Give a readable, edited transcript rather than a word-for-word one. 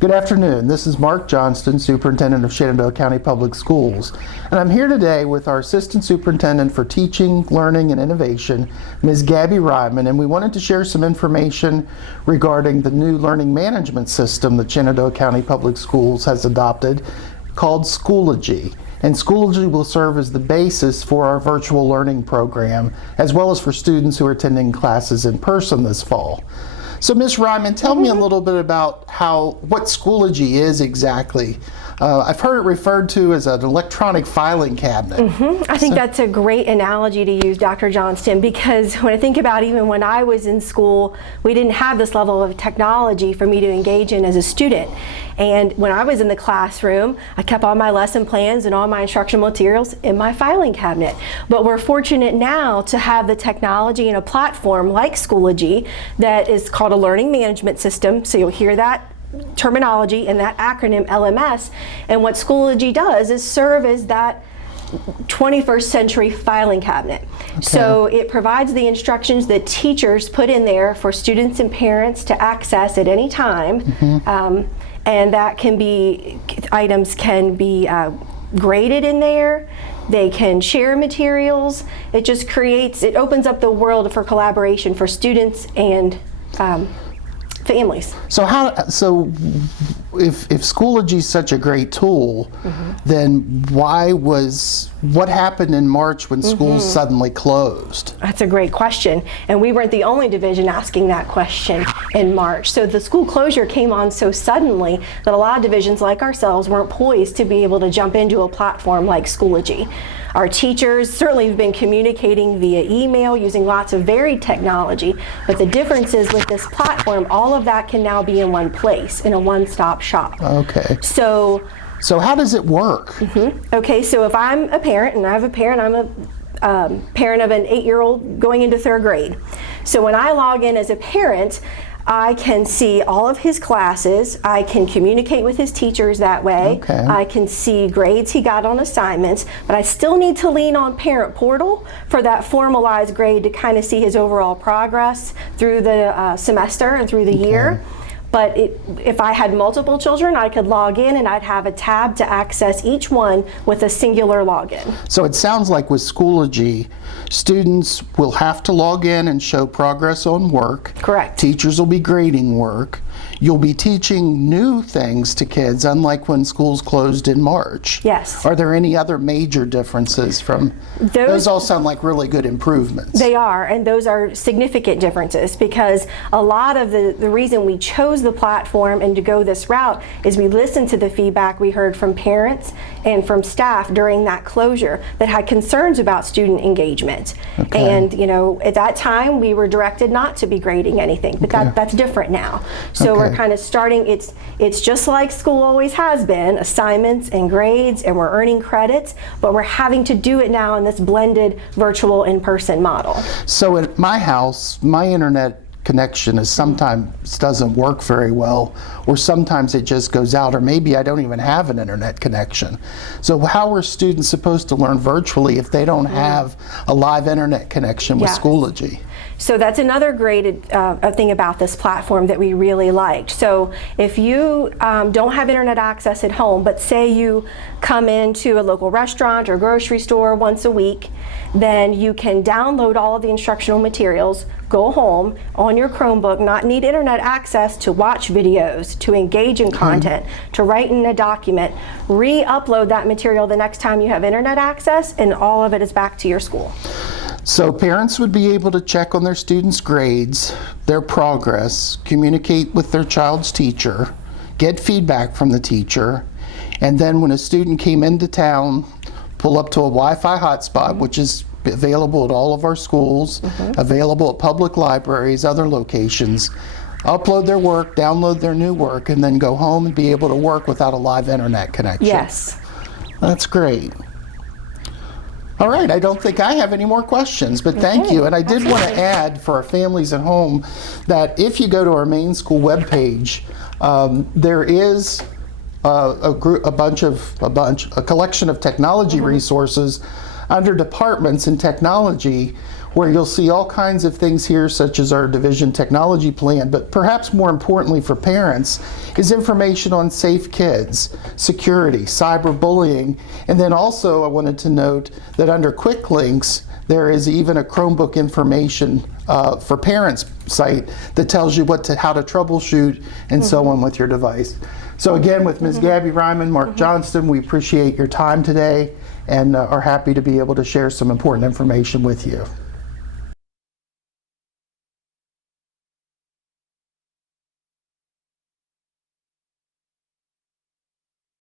Good afternoon. This is Mark Johnston, Superintendent of Shenandoah County Public Schools, and I'm here today with our Assistant Superintendent for Teaching, Learning, and Innovation, Ms. Gabby Ryman, and we wanted to share some information regarding the new learning management system that Shenandoah County Public Schools has adopted called Schoology. And Schoology will serve as the basis for our virtual learning program, as well as for students who are attending classes in person this fall. So Ms. Ryman, tell me a little bit about what Schoology is exactly. I've heard it referred to as an electronic filing cabinet. I think that's a great analogy to use, Dr. Johnston, because when I think about even when I was in school, we didn't have this level of technology for me to engage in as a student. And when I was in the classroom, I kept all my lesson plans and all my instructional materials in my filing cabinet. But we're fortunate now to have the technology and a platform like Schoology that is called a learning management system. So you'll hear that terminology and that acronym LMS. And what Schoology does is serve as that 21st century filing cabinet. Okay. So it provides the instructions that teachers put in there for students and parents to access at any time. And that can be, items can be graded in there, they can share materials. It just creates, it opens up the world for collaboration for students and families. So if Schoology is such a great tool, then what happened in March when schools suddenly closed? That's a great question, and we weren't the only division asking that question in March. So the school closure came on so suddenly that a lot of divisions like ourselves weren't poised to be able to jump into a platform like Schoology. Our teachers certainly have been communicating via email using lots of varied technology, but the difference is with this platform, all of that can now be in one place, in a one-stop shop. Okay. So how does it work? Okay, so if I'm a parent, and I have a parent, I'm a parent of an 8-year-old going into 3rd grade. So when I log in as a parent, I can see all of his classes, I can communicate with his teachers that way, I can see grades he got on assignments, but I still need to lean on Parent Portal for that formalized grade to kind of see his overall progress through the semester and through the year. But if I had multiple children, I could log in and I'd have a tab to access each one with a singular login. So it sounds like with Schoology, students will have to log in and show progress on work. Correct. Teachers will be grading work. You'll be teaching new things to kids, unlike when schools closed in March. Yes. Are there any other major differences from those? All sound like really good improvements. They are, and those are significant differences, because a lot of the reason we chose the platform and to go this route is we listened to the feedback we heard from parents and from staff during that closure that had concerns about student engagement. And at that time we were directed not to be grading anything, but that's different now. So we're kind of starting, it's just like school always has been, assignments and grades, and we're earning credits, but we're having to do it now in this blended virtual in-person model. So at my house, my internet connection is sometimes doesn't work very well, or sometimes it just goes out, or maybe I don't even have an internet connection. So how are students supposed to learn virtually if they don't have a live internet connection with Schoology? So that's another great thing about this platform that we really liked. So if you don't have internet access at home, but say you come into a local restaurant or grocery store once a week, then you can download all of the instructional materials, go home on your Chromebook, not need internet access to watch videos, to engage in content, to write in a document, re-upload that material the next time you have internet access, and all of it is back to your school. So parents would be able to check on their students' grades, their progress, communicate with their child's teacher, get feedback from the teacher, and then when a student came into town, pull up to a Wi-Fi hotspot, which is available at all of our schools, available at public libraries, other locations, upload their work, download their new work, and then go home and be able to work without a live internet connection. Yes. That's great. All right, I don't think I have any more questions, but thank you. And I did want to add for our families at home that if you go to our main school webpage, there is a collection of technology resources under departments in technology where you'll see all kinds of things here, such as our division technology plan, but perhaps more importantly for parents is information on safe kids, security, cyberbullying, and then also I wanted to note that under quick links there is even a Chromebook information for parents site that tells you how to troubleshoot and so on with your device. So again, with Ms. Gabby Ryman, Mark Johnston, we appreciate your time today and are happy to be able to share some important information with you.